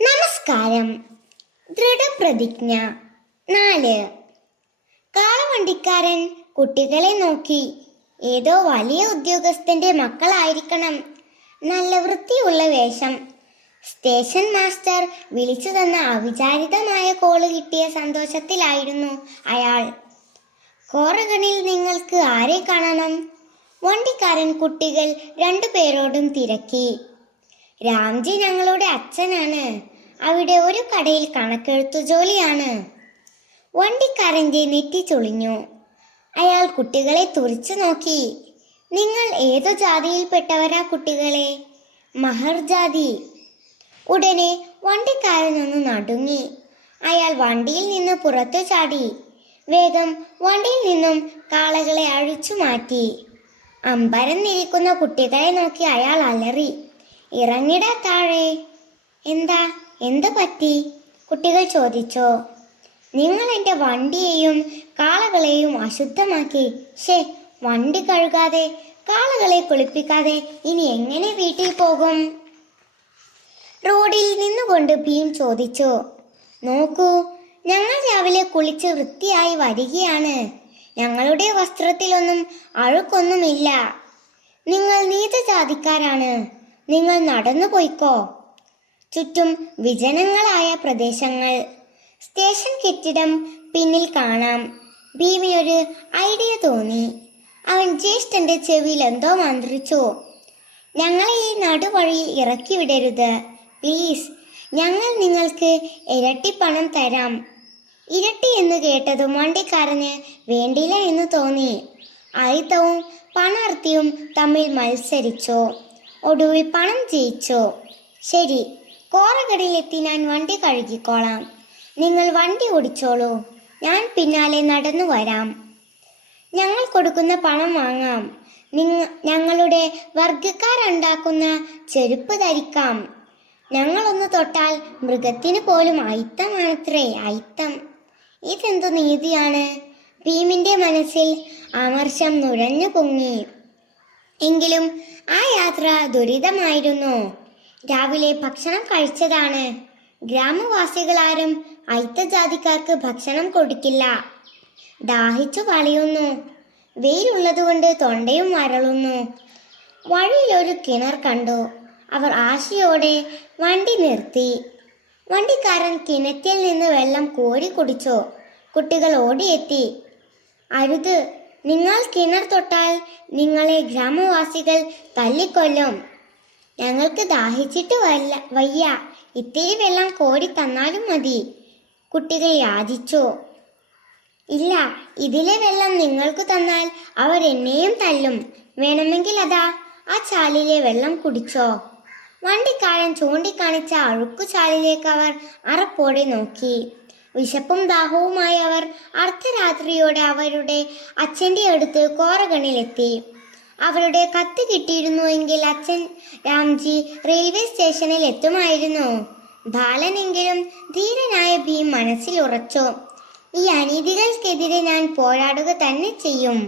നമസ്കാരം. ദൃഢപ്രതിജ്ഞ 4. കാളവണ്ടിക്കാരൻ കുട്ടികളെ നോക്കി. ഏതോ വലിയ ഉദ്യോഗസ്ഥന്റെ മക്കളായിരിക്കണം. നല്ല വൃത്തിയുള്ള വേഷം. സ്റ്റേഷൻ മാസ്റ്റർ വിളിച്ചു തന്ന അവിചാരിതമായ കോള് കിട്ടിയ സന്തോഷത്തിലായിരുന്നു അയാൾ. കോറഗണിൽ നിങ്ങൾക്ക് ആരെ കാണണം? വണ്ടിക്കാരൻ കുട്ടികൾ 2 പേരോടും തിരക്കി. രാംജി ഞങ്ങളുടെ അച്ഛനാണ്. അവിടെ ഒരു കടയിൽ കണക്കെഴുത്തു ജോലിയാണ്. വണ്ടിക്കാരൻ്റെ നെറ്റി ചൊളിഞ്ഞു. അയാൾ കുട്ടികളെ തുറിച്ചു നോക്കി. നിങ്ങൾ ഏതു ജാതിയിൽപ്പെട്ടവരാ കുട്ടികളെ? മഹർ ജാതി. ഉടനെ വണ്ടിക്കാരനൊന്ന് നടുങ്ങി. അയാൾ വണ്ടിയിൽ നിന്ന് പുറത്തു ചാടി. വേഗം വണ്ടിയിൽ നിന്നും കാളകളെ അഴിച്ചു മാറ്റി. അമ്പരന്നിരിക്കുന്ന കുട്ടികളെ നോക്കി അയാൾ അലറി, ഇറങ്ങിടാ താഴെ. എന്ത് പറ്റി? കുട്ടികൾ ചോദിച്ചോ. നിങ്ങൾ എൻ്റെ വണ്ടിയെയും കാളകളെയും അശുദ്ധമാക്കി. വണ്ടി കഴുകാതെ കാളകളെ കുളിപ്പിക്കാതെ ഇനി എങ്ങനെ വീട്ടിൽ പോകും? റോഡിൽ നിന്നുകൊണ്ട് ഭീം ചോദിച്ചു. നോക്കൂ, ഞങ്ങൾ രാവിലെ കുളിച്ച് വൃത്തിയായി വരികയാണ്. ഞങ്ങളുടെ വസ്ത്രത്തിലൊന്നും അഴുക്കൊന്നുമില്ല. നിങ്ങൾ നീചജാതിക്കാരാണ്. നിങ്ങൾ നടന്നു പോയിക്കോ. ചുറ്റും വിജനങ്ങളായ പ്രദേശങ്ങൾ. സ്റ്റേഷൻ കെട്ടിടം പിന്നിൽ കാണാം. ഭീമിനൊരു ഐഡിയ തോന്നി. അവൻ ജ്യേഷ്ഠന്റെ ചെവിയിൽ എന്തോ മന്ത്രിച്ചു. ഞങ്ങളെ ഈ നടുവഴിയിൽ ഇറക്കി വിടരുത് പ്ലീസ്. ഞങ്ങൾ നിങ്ങൾക്ക് ഇരട്ടി പണം തരാം. ഇരട്ടി എന്ന് കേട്ടതും വണ്ടിക്കാരന് വേണ്ടില്ല എന്ന് തോന്നി. അയിത്തവും പണാർത്തിയും തമ്മിൽ മത്സരിച്ചു. ഒടുവിൽ പണം ജയിച്ചു. ശരി, കോറഗഡിലെത്തി ഞാൻ വണ്ടി കഴുകിക്കോളാം. നിങ്ങൾ വണ്ടി ഓടിച്ചോളൂ. ഞാൻ പിന്നാലെ നടന്നു വരാം. ഞങ്ങൾ കൊടുക്കുന്ന പണം വാങ്ങാം. ഞങ്ങളുടെ വർഗക്കാരുണ്ടാക്കുന്ന ചെരുപ്പ് ധരിക്കാം. ഞങ്ങളൊന്ന് തൊട്ടാൽ മൃഗത്തിന് പോലും അയിത്തമാണത്രേ, അയിത്തം. ഇതെന്തു നീതിയാണ്? ഭീമിന്റെ മനസ്സിൽ അമർഷം നുഴഞ്ഞു പൊങ്ങി. എങ്കിലും ആ യാത്ര ദുരിതമായിരുന്നു. രാവിലെ ഭക്ഷണം കഴിച്ചതാണ്. ഗ്രാമവാസികളാരും അയിത്തജാതിക്കാർക്ക് ഭക്ഷണം കൊടുക്കില്ല. ദാഹിച്ചു വലയുന്നു. വെയിലുള്ളതുകൊണ്ട് തൊണ്ടയും വരളുന്നു. വഴിയിൽ ഒരു കിണർ കണ്ടു. അവർ ആശയോടെ വണ്ടി നിർത്തി. വണ്ടിക്കാരൻ കിണറ്റിൽ നിന്ന് വെള്ളം കോരി കുടിച്ചു. കുട്ടികൾ ഓടിയെത്തി. അരുത്, നിങ്ങൾ കിണർ തൊട്ടാൽ നിങ്ങളെ ഗ്രാമവാസികൾ തല്ലിക്കൊല്ലും. ഞങ്ങൾക്ക് ദാഹിച്ചിട്ട് വയ്യ. ഇത്തിരി വെള്ളം കോരി തന്നാലും മതി, കുട്ടികൾ യാചിച്ചു. ഇല്ല, ഇതിലെ വെള്ളം നിങ്ങൾക്ക് തന്നാൽ അവർ എന്നെയും തല്ലും. വേണമെങ്കിൽ അതാ ആ ചാലിലെ വെള്ളം കുടിച്ചോ. വണ്ടിക്കാരൻ ചൂണ്ടിക്കാണിച്ച അഴുക്കു ചാലിലേക്ക് അവർ അറപ്പോടെ നോക്കി. വിശപ്പും ദാഹവുമായി അവർ അർദ്ധരാത്രിയോടെ അവരുടെ അച്ഛൻ്റെ അടുത്ത് കോറഗണിലെത്തി. അവരുടെ കത്ത് കിട്ടിയിരുന്നുവെങ്കിൽ അച്ഛൻ രാംജി റെയിൽവേ സ്റ്റേഷനിൽ എത്തുമായിരുന്നു. ബാലനെങ്കിലും ധീരനായ ഭീം മനസ്സിൽ ഉറച്ചു. ഈ അനീതികൾക്കെതിരെ ഞാൻ പോരാടുക തന്നെ ചെയ്യും.